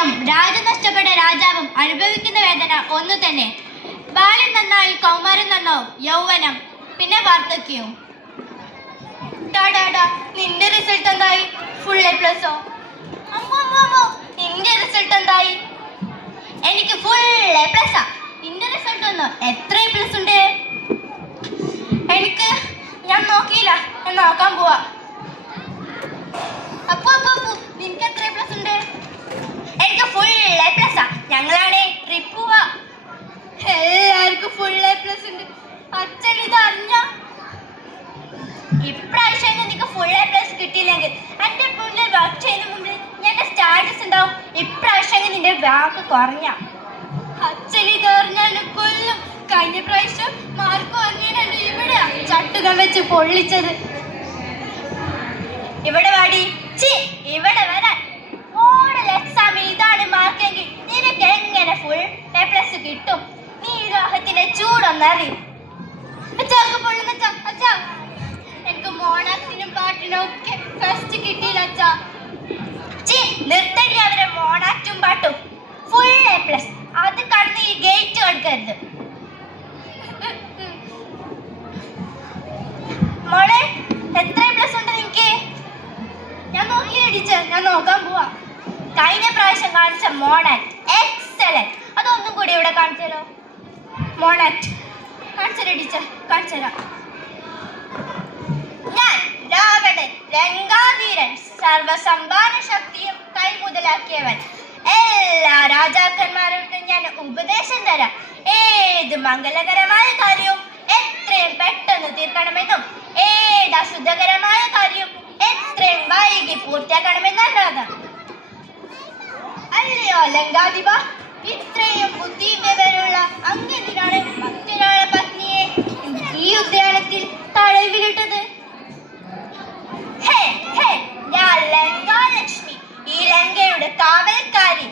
രാജ്യം രാജ്യം നഷ്ടപ്പെട്ട രാജാവും അനുഭവിക്കുന്ന വേദന ഒന്നു തന്നെ. ബാല്യം നന്നായി കൗമാരം നന്നാവും, യൗവനം പിന്നെ വാർദ്ധക്യവും. നിന്റെ റിസൾട്ട് എന്തായി? ഫുൾ എ പ്ലസോ? അമ്മോ നിന്റെ റിസൾട്ട് എന്തായി? എനിക്ക് ഫുൾ എ പ്ലസാ. നിന്റെ റിസൾട്ട് ഒന്ന് എത്ര എ പ്ലസ് ഉണ്ട്? എനിക്ക് ഞാൻ നോക്കിയില്ല, ഞാൻ നോക്കാൻ പോവാ. അപ്പോ നിനക്ക് എത്ര എ പ്ലസ് ഉണ്ട്? എനിക്ക് ഫുൾ എ പ്ലസാ. ഞങ്ങളാണേ ട്രിപ്പ് പോവാ. എല്ലാവർക്കും ഫുൾ എ പ്ലസ് ഉണ്ട്. അച്ഛൻ ഇത് അറിഞ്ഞ ഇപ്രാവശ്യം നിനക്ക് ഫുൾ എ പ്ലസ് കിട്ടിയില്ലെങ്കിൽ എന്റെ മുന്നിൽ വർക്ക് ചെയ്യുന്ന മുമ്പിൽ എന്റെ സ്റ്റാറ്റസ് ഉണ്ടാവും. ഇപ്രാവശ്യം നിന്റെ വാക്ക് കുറഞ്ഞ അച്ഛൻ ഇത് അറിഞ്ഞാൽ കൊല്ലും. കഴിഞ്ഞ പ്രാവശ്യം മാർക്ക് വാങ്ങിയാണ് ഇവിടെ ചട്ടുകം വെച്ച് പൊള്ളിച്ചത്. ഇവിടെ വാടി, ഇവിടെ വരാൻ. മോഡൽ എക്സാമിൽ ഇതാണ് മാർക്കെങ്കിൽ നിനക്ക് എങ്ങനെ ഫുൾ എ പ്ലസ് കിട്ടും? നീ ലോഹത്തിന്റെ ചൂടൊന്നറിയും. അച്ഛാ എനിക്ക് മോണാക്ടിനും പാട്ടിനും ഒക്കെ ഫസ്റ്റ് കിട്ടിയില്ല അച്ഛാ. നിർത്തണ്ടി അവരെ മോണാക്റ്റും പാട്ടും. ഫുൾ എ പ്ലസ് അത് കടന്ന് ഈ ഗേറ്റ് കൊടുക്കരുത്. മോളെ എത്ര എ പ്ലസ് ഉണ്ട് നിനക്ക്? ഞാൻ നോക്കിയില്ല ടീച്ചർ, ഞാൻ നോക്കാൻ പോവാ. കഴിഞ്ഞ പ്രാവശ്യം കാണിച്ച മോണാക്ട് എക്സലന്റ്, അതൊന്നും കൂടി ഇവിടെ കാണിച്ചാലോ? Mono act കാണിച്ചരാ teacher, കാണിച്ചരാ. ഞാൻ രാവണൻ, രംഗാധീരൻ, സർവസമ്പാദ ശക്തിയും കൈമുതലാക്കിയവൻ. എല്ലാ രാജാക്കന്മാർക്കും ഞാൻ ഉപദേശം തരാം. ഏത് മംഗളകരമായ കാര്യവും എത്രയും പെട്ടെന്ന് തീർക്കണമെന്നും ഏത് അശുദ്ധകരമായ കാര്യവും എത്രയും വൈകി പൂർത്തിയാക്കണമെന്നാണ്. അല്ലയോ ലങ്കാധിപ, ഇത്രയും ബുദ്ധിയും വിവരമുള്ള അങ്ങെന്തിനാണ് മറ്റൊരാളെ പത്നിയെ ഈ ഉദ്യാനത്തിൽ തടവിലിട്ടത്? ഞാൻ ലങ്കാലക്ഷ്മി, ഈ ലങ്കയുടെ കാവൽക്കാരി.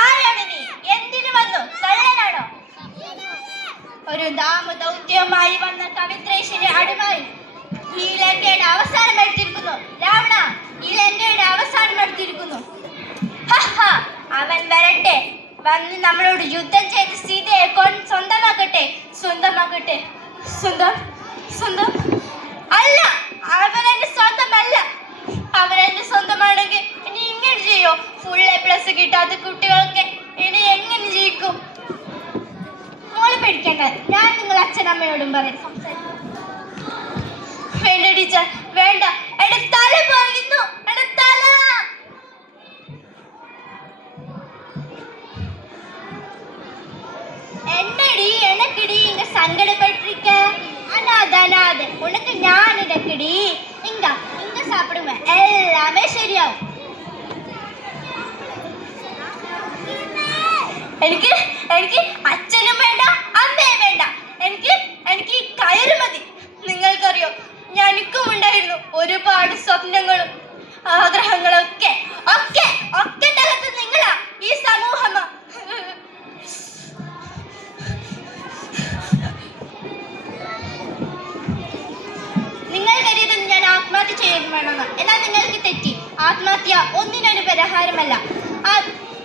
ആരാണ് നീ? എന്തിനു വന്നു? കള്ളനാണോ? ഒരു ദാമദൗത്യവുമായി വന്ന കവിത്രേശിനെ അടിമായി ഈ ലങ്കയുടെ അവസാനം എടുത്തിരിക്കുന്നു. രാവണ, ഈ ലങ്കയുടെ അവസാനം എടുത്തിരിക്കുന്നു. അവൻ വരട്ടെ, വന്ന് നമ്മളോട് യുദ്ധം ചെയ്ത് സീതയെ സ്വന്തമാക്കട്ടെ. സ്വന്തം അല്ല, അവനെന്റെ സ്വന്തമല്ല. അവനെന്റെ സ്വന്തമാണെങ്കിൽ ഇനി ഇങ്ങനെ ചെയ്യോ? ഫുൾ എ പ്ലസ് കിട്ടാത്ത കുട്ടികൾക്ക് ഇനി എങ്ങനെ ജയിക്കും? മോള് പേടിക്കേണ്ട, ഞാൻ നിങ്ങൾ അച്ഛനമ്മയോടും പറയും. വേണ്ട ടീച്ചർ, വേണ്ട. എന്റെ തല പോകുന്നു, എന്റെ തല. என்னடி எனக்குடி இங்க சங்கடப்பட்டிருக்க? அனாதை உனக்கு நான் எனக்குடி. இங்க சாப்பிடுவேன், எல்லாமே சரியாகும். എനിക്ക് അച്ഛനും വേണ്ട, അമ്മയും വേണ്ട. എനിക്ക് കയറ് മതി. നിങ്ങൾക്കറിയോ, എനിക്കും ഉണ്ടായിരുന്നു ഒരുപാട് സ്വപ്നങ്ങളും ആഗ്രഹങ്ങളും ഒക്കെ തകർത്ത് നിങ്ങളാ ഈ സമൂഹമാ. നിങ്ങൾ കരുതുന്നത് ഞാൻ ആത്മഹത്യ ചെയ്യുന്നു വേണമെന്ന്. എന്നാൽ നിങ്ങൾക്ക് തെറ്റി. ആത്മഹത്യ ഒന്നിനൊരു പരിഹാരമല്ല.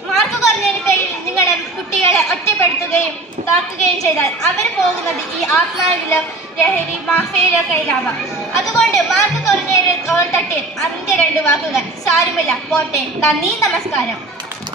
മാർക്ക് കുറഞ്ഞതിന് പേരിൽ നിങ്ങളെ കുട്ടികളെ ഒറ്റപ്പെടുത്തുകയും താക്കുകയും ചെയ്താൽ അവർ പോകുന്നത് ഈ ആത്മാവിലും ലഹരി മാഫിയയിലൊക്കെയിലാവാം. അതുകൊണ്ട് മാർക്ക് കുറഞ്ഞതിന് തോൾ തട്ടി അതിൻ്റെ 2 വാക്കുകൾ. സാരമില്ല, പോട്ടെ. നന്ദി, നമസ്കാരം.